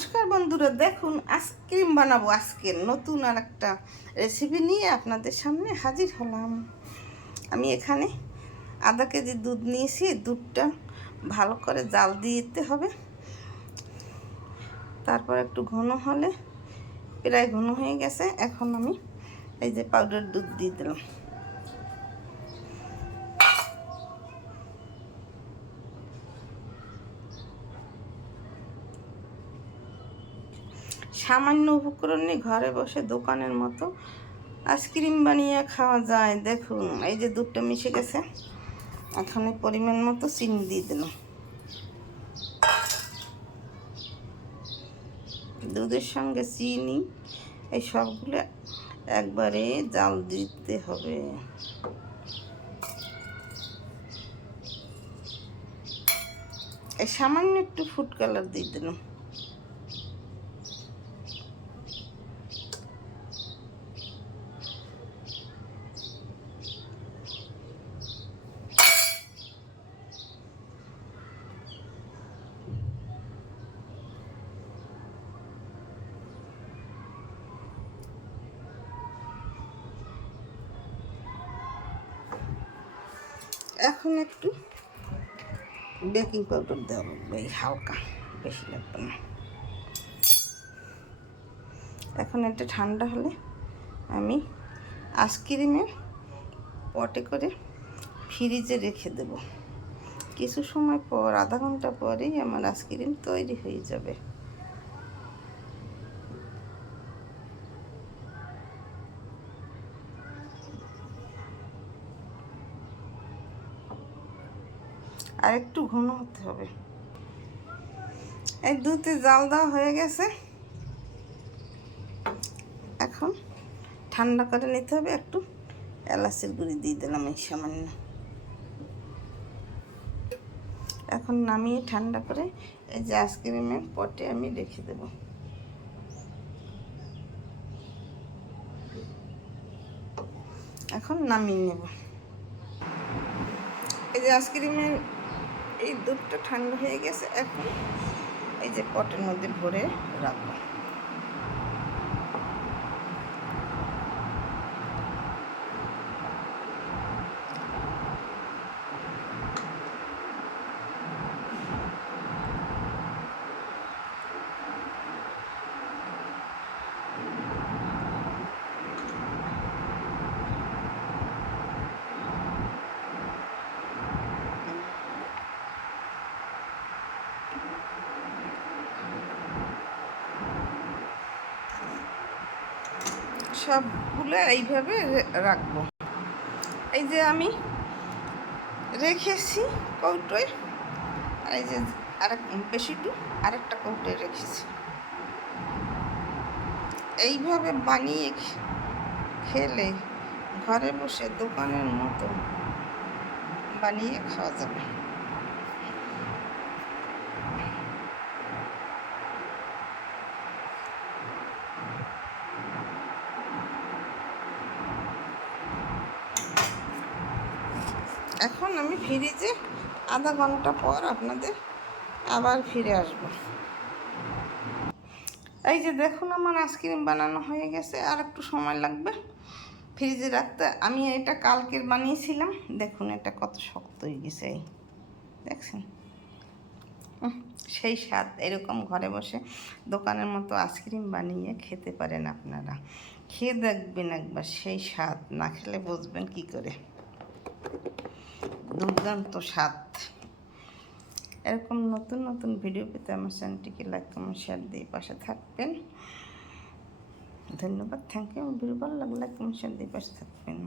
নমস্কার বন্ধুরা, দেখুন আইসক্রিম বানাবো। আজকের নতুন আর একটা রেসিপি নিয়ে আপনাদের সামনে হাজির হলাম। আমি এখানে আধা কেজি দুধ নিয়েছি। দুধটা ভালো করে জাল দিতে হবে। তারপর একটু ঘন হলে, প্রায় ঘন হয়ে গেছে, এখন আমি এই যে পাউডার দুধ দিয়ে দিলাম। সামান্য উপকরণ নিয়ে ঘরে বসে দোকানের মতো আইসক্রিম বানিয়ে খাওয়া যায়। দেখুন এই যে দুধটা মিশে গেছে। এখানে পরিমাণ মতো চিনি দিয়ে দিলাম। দুধের সঙ্গে চিনি এই সবগুলো একবারে জাল দিতে হবে। এই সামান্য একটু ফুড কালার দিয়ে দিলাম। এখন একটু বেকিং পাউডার দেওয়া লাগবে, এই হালকা, বেশি লাগবে না। এখন এটা ঠান্ডা হলে আমি আইসক্রিমের পটে করে ফ্রিজে রেখে দেব। কিছু সময় পর, আধা ঘন্টা পরেই আমার আইসক্রিম তৈরি হয়ে যাবে। আর একটু ঘন হতে হবে। এই দুধে জাল দেওয়া হয়ে গেছে। এখন ঠান্ডা করে নিতে হবে। একটু এলাচের গুঁড়ি দিয়ে দিলাম এই সামান্য। এখন নামিয়ে ঠান্ডা করে এই যে আইসক্রিমের পটে আমি রেখে দেব। এখন নামিয়ে নেব। এই যে আইসক্রিমের এই দুধটা ঠান্ডা হয়ে গেছে। এখন এই যে পটের মধ্যে ভরে রাখবো। সবগুলো এইভাবে রাখবো। এই যে আমি রেখেছি কৌটোয়, আর এই যে আরেক বেশিটু আরেকটা কৌটোয় রেখেছি। এইভাবে বানিয়ে খেলে ঘরে বসে দোকানের মতো বানিয়ে খাওয়া যাবে। এখন আমি ফ্রিজে আধা ঘন্টা পর আপনাদের আবার ফিরে আসব। এই যে দেখুন আমার আইসক্রিম বানানো হয়ে গেছে। আর একটু সময় লাগবে ফ্রিজে রাখতে। আমি এটা কালকের বানিয়েছিলাম। দেখুন এটা কত শক্ত হয়ে গেছে। এই দেখছেন, সেই স্বাদ। এরকম ঘরে বসে দোকানের মতো আইসক্রিম বানিয়ে খেতে পারেন আপনারা। খেয়ে দেখবেন একবার, সেই স্বাদ। না খেলে বুঝবেন কি করে। দুর্দান্ত স্বাদ। এরকম নতুন নতুন ভিডিও পেতে আমার চ্যানেলটিকে লাইক, কমেন্ট, শেয়ার দিয়ে পাশে থাকবেন। ধন্যবাদ, থ্যাংক ইউ। ভিডিও ভালো লাগলে লাইক, কমেন্ট, শেয়ার দিয়ে পাশে থাকবেন।